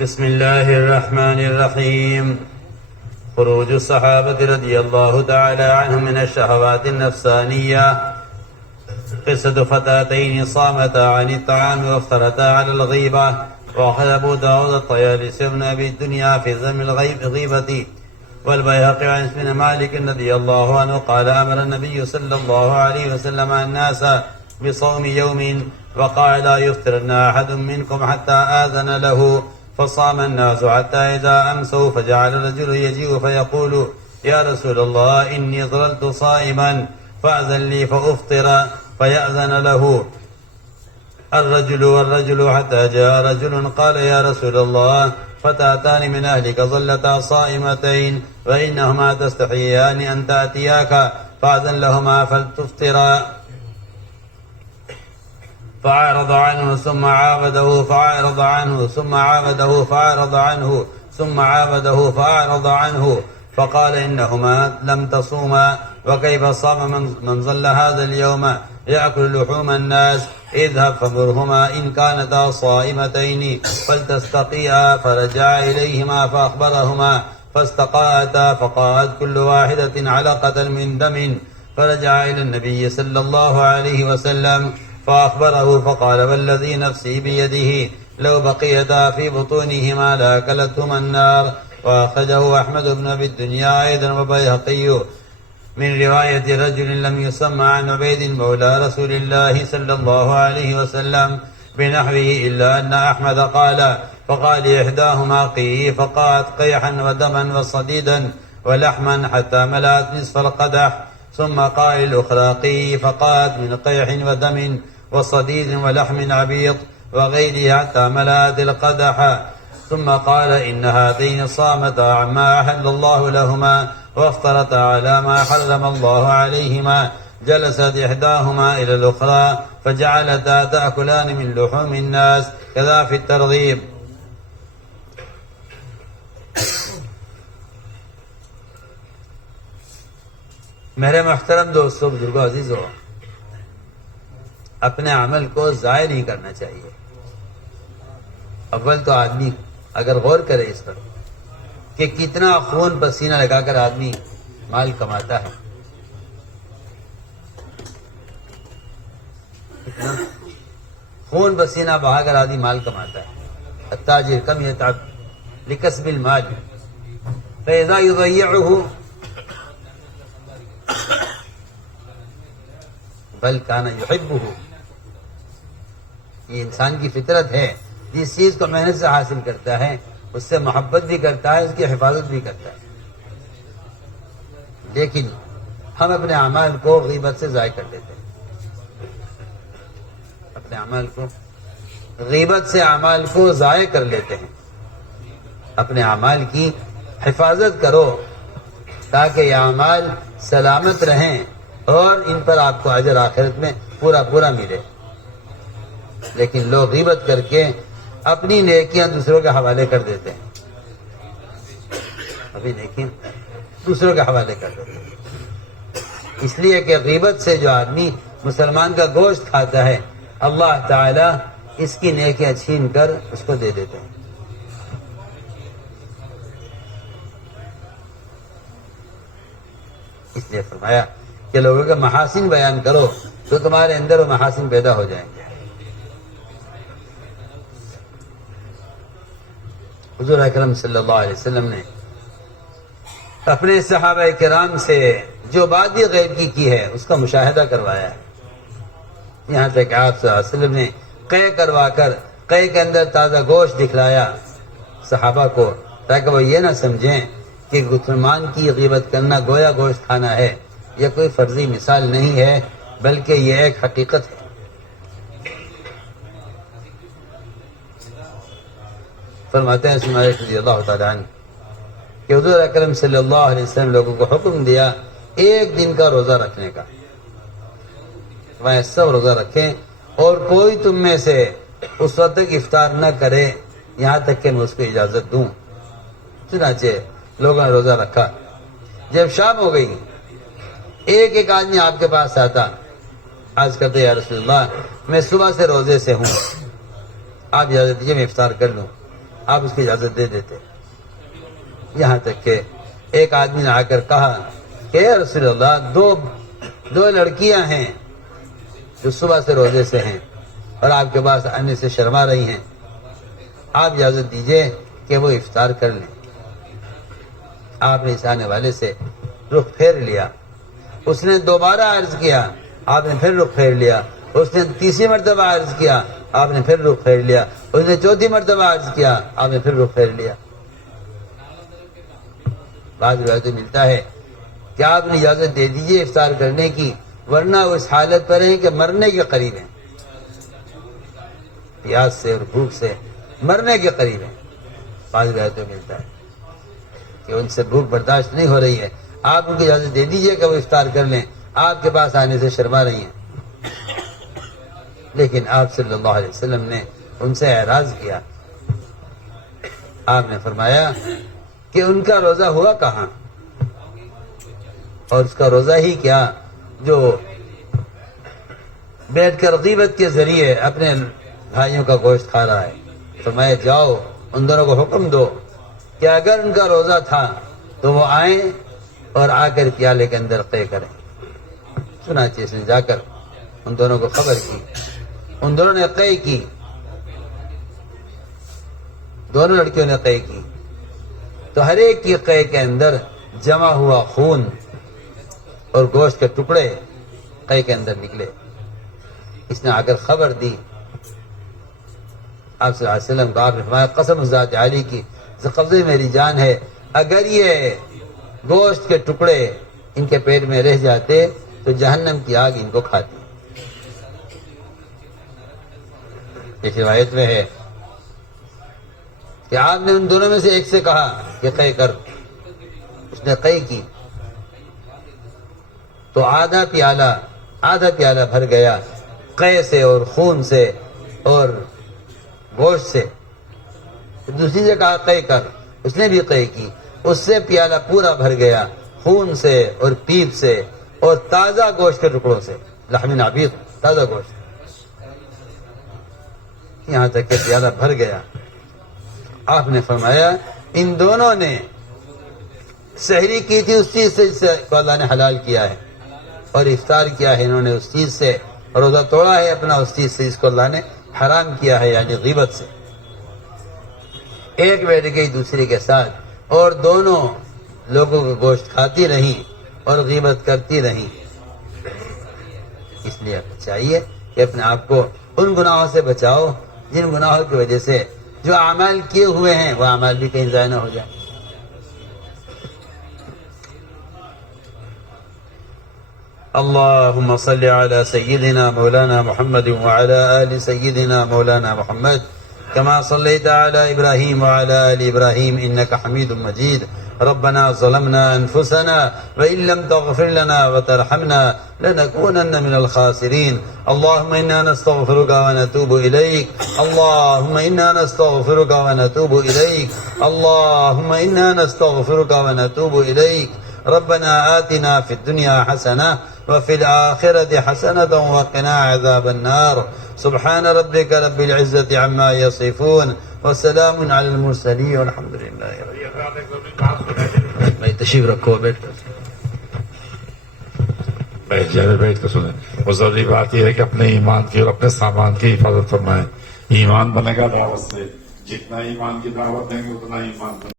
بسم الله الرحمن الرحيم. خروج الصحابة رضي الله تعالى عنهم من الشهوات النفسانية. قصة فتاتين صامتا عن الطعام وافترتا على الغيبة. وأخذ أبو داود الطيالسي بن أبي الدنيا في ذم الغيبة. والبيهقي عن بن مالك رضي الله عنه قال أمر النبي صلى الله عليه وسلم الناس بصوم يوم وقال لا يفطرن أحد منكم حتى آذن له، فصام الناس حتى إذا أمسوا فجعل الرجل يجيء فيقول يا رسول الله إني ظللت صائما فأذن لي فأفطر، فيأذن له والرجل حتى جاء رجل قال يا رسول الله فتاتان من أهلك ظلتا صائمتين وإنهما تستحيان أن تأتياك فأذن لهما فلتفطرا، فأعرض عنه ثم عابده فأعرض عنه ثم عابده فأعرض عنه ثم عابده فأعرض عنه، فقال إنهما لم تصوما، وكيف صام من ظل هذا اليوم يأكل لحوم الناس؟ اذهب فمرهما إن كانتا صائمتين فلتستقيا. فرجع إليهما فأخبرهما فاستقاءتا، فقاءت كل واحدة علقة من دم، فرجع إلى النبي صلى الله عليه وسلم فأخبره فقال والذي نفسي بيده لو بقيتا في بطونهما لأكلتهما النار. وأخرجه أحمد بن أبي الدنيا أيضا وبيهقي من رواية رجل لم يسمى عن عبيد مولى رسول الله صلى الله عليه وسلم بنحوه، إلا أن أحمد قال فقال إحداهما قي، فقالت قيحا ودما وصديدا ولحما حتى ملأت نصف القدح، ثم قال الأخرى قي، فقالت من قيح ودم وصديد ولحم عبيط وغيره حتى ملأت القدح، ثم قال إن هاتين صامتا عما أحل الله لهما وافطرتا على ما حرم الله عليهما. جلست إحداهما إلى الأخرى فجعلتا تأكلان من لحوم الناس، كذا في الترغيب. میرے محترم دوستوں، بزرگوں، عزیزوں، اپنے عمل کو ضائع نہیں کرنا چاہیے. اول تو آدمی اگر غور کرے اس پر کہ کتنا خون پسینہ لگا کر آدمی مال کماتا ہے، کتنا خون پسینہ بہا کر آدمی مال کماتا ہے. التاجر کم يتعب لکسب المال فإذا يضيعه بل كان يحبه. یہ انسان کی فطرت ہے، جس چیز کو محنت سے حاصل کرتا ہے اس سے محبت بھی کرتا ہے، اس کی حفاظت بھی کرتا ہے. لیکن ہم اپنے اعمال کو غیبت سے ضائع کر دیتے ہیں. اپنے اعمال کو غیبت سے اعمال کو ضائع کر لیتے ہیں. اپنے اعمال کی حفاظت کرو تاکہ یہ اعمال سلامت رہیں اور ان پر آپ کو اجر آخرت میں پورا ملے. لیکن لوگ غیبت کر کے اپنی نیکیاں دوسروں کے حوالے کر دیتے ہیں. اپنی نیکیاں دوسروں کے حوالے کر دیتے ہیں، اس لیے کہ غیبت سے جو آدمی مسلمان کا گوشت کھاتا ہے اللہ تعالی اس کی نیکیاں چھین کر اس کو دے دیتے ہیں. اس لیے فرمایا کہ لوگوں کے محاسن بیان کرو تو تمہارے اندر وہ محاسن پیدا ہو جائیں گے. حضور اکرم صلی اللہ علیہ وسلم نے اپنے صحابہ کرام سے جو بات بھی غیب کی ہے اس کا مشاہدہ کروایا ہے. یہاں تک آپ صلی اللہ علیہ وسلم نے قے کروا کر قے کے اندر تازہ گوشت دکھلایا صحابہ کو، تاکہ وہ یہ نہ سمجھیں کہ مسلمان کی غیبت کرنا گویا گوشت کھانا ہے. یہ کوئی فرضی مثال نہیں ہے بلکہ یہ ایک حقیقت ہے. فرماتے ہیں سماعی رضی اللہ تعالیٰ عنہ کہ حضور اکرم صلی اللہ علیہ وسلم لوگوں کو حکم دیا ایک دن کا روزہ رکھنے کا. وہ سب روزہ رکھیں اور کوئی تم میں سے اس وقت تک افطار نہ کرے یہاں تک کہ میں اس کو اجازت دوں. چنانچہ لوگوں نے روزہ رکھا. جب شام ہو گئی ایک ایک آدمی آپ کے پاس آتا عرض کرتے یا رسول اللہ میں صبح سے روزے سے ہوں، آپ اجازت دیجیے میں افطار کر لوں، آپ اس کی اجازت دے دیتے۔ یہاں تک کہ ایک آدمی نے آ کر کہا کہ یا رسول اللہ دو لڑکیاں ہیں جو صبح سے روزے سے ہیں اور آپ کے پاس آنے سے شرما رہی ہیں، آپ اجازت دیجیے کہ وہ افطار کر لیں۔ آپ نے اس آنے والے سے رخ پھیر لیا، اس نے دوبارہ عرض کیا، آپ نے پھر رخ پھیر لیا، اس نے تیسری مرتبہ عرض کیا، آپ نے پھر رخ پھیر لیا، اس نے چوتھی مرتبہ عرض کیا، آپ نے پھر رخ پھیر لیا۔ بعض روایتوں میں ملتا ہے کہ آپ نے اجازت دے دیجیے افطار کرنے کی، ورنہ وہ اس حالت پر ہیں کہ مرنے کے قریب ہیں، پیاس سے اور بھوک سے مرنے کے قریب ہیں۔ بعض روایتوں میں ملتا ہے کہ ان سے بھوک برداشت نہیں ہو رہی ہے، آپ ان کو اجازت دے دیجیے کہ وہ افطار کر لیں، آپ کے پاس آنے سے شرما رہی ہیں۔ لیکن آپ صلی اللہ علیہ وسلم نے ان سے اعراض کیا، آپ نے فرمایا کہ ان کا روزہ ہوا کہاں، اور اس کا روزہ ہی کیا جو بیٹھ کر غیبت کے ذریعے اپنے بھائیوں کا گوشت کھا رہا ہے۔ فرمایا جاؤ ان دونوں کو حکم دو کہ اگر ان کا روزہ تھا تو وہ آئیں اور آ کر پیالے کے اندر قے کریں۔ چنانچہ اس نے جا کر ان دونوں کو خبر کی، ان دونوں نے قے کی، دونوں لڑکیوں نے قے کی، تو ہر ایک کی قے کے اندر جمع ہوا خون اور گوشت کے ٹکڑے قے کے اندر نکلے۔ اس نے آ کر خبر دی آپ صلی اللہ علیہ وسلم کو، آپ نے فرمایا قسم ذات عالی کی قبضے میری جان ہے، اگر یہ گوشت کے ٹکڑے ان کے پیٹ میں رہ جاتے تو جہنم کی آگ ان کو کھاتی۔ ایک روایت میں ہے کہ آپ نے ان دونوں میں سے ایک سے کہا کہ قے کر، اس نے قے کی تو آدھا پیالہ بھر گیا قے سے اور خون سے اور گوشت سے۔ دوسری سے کہا قے کر، اس نے بھی قے کی، اس سے پیالہ پورا بھر گیا خون سے اور پیپ سے اور تازہ گوشت کے ٹکڑوں سے، لحم عبیق، تازہ گوشت، یہاں تک کہ پیالہ بھر گیا۔ آپ نے فرمایا ان دونوں نے سحری کی تھی اس چیز سے جس سے اللہ نے حلال کیا ہے، اور افطار کیا ہے انہوں نے اس چیز سے، روزہ توڑا ہے اپنا اس چیز سے جس کو اللہ نے حرام کیا ہے، یعنی غیبت سے۔ ایک بیٹھ گئی دوسری کے ساتھ اور دونوں لوگوں کا گوشت کھاتی رہیں اور غیبت کرتی رہیں۔ اس لیے چاہیے کہ اپنے آپ کو ان گناہوں سے بچاؤ جن گناہوں کی وجہ سے جو اعمال کیے ہوئے ہیں وہ اعمال بھی کہیں ضائع نہ ہو جائے۔ اللهم صل على سيدنا مولانا محمد وعلى آل سيدنا مولانا محمد كما صليت على إبراهيم وعلى آل إبراهيم إنك حميد مجيد. ربنا ظلمنا أنفسنا وإن لم تغفر لنا وترحمنا لنكونن من الخاسرين. اللهم إنا نستغفرك ونتوب إليك. اللهم إنا نستغفرك ونتوب إليك. اللهم إنا نستغفرك ونتوب إليك. ربنا آتنا في الدنيا حسنة وفي الآخرة حسنة وقنا عذاب النار. سبحان ربك رب العزة عما يصفون وسلام على المرسلين والحمد لله رب العالمين. میں تشریف رکھو بیٹھ کر بیٹھ جائے، بیٹھ کر سنیں. وہ ضروری بات یہ ہے کہ اپنے ایمان کی اور اپنے سامان کی حفاظت فرمائیں. ایمان بنے گا دعوت سے، جتنا ایمان کی دعوت دیں گے اتنا ایمان بنے گا.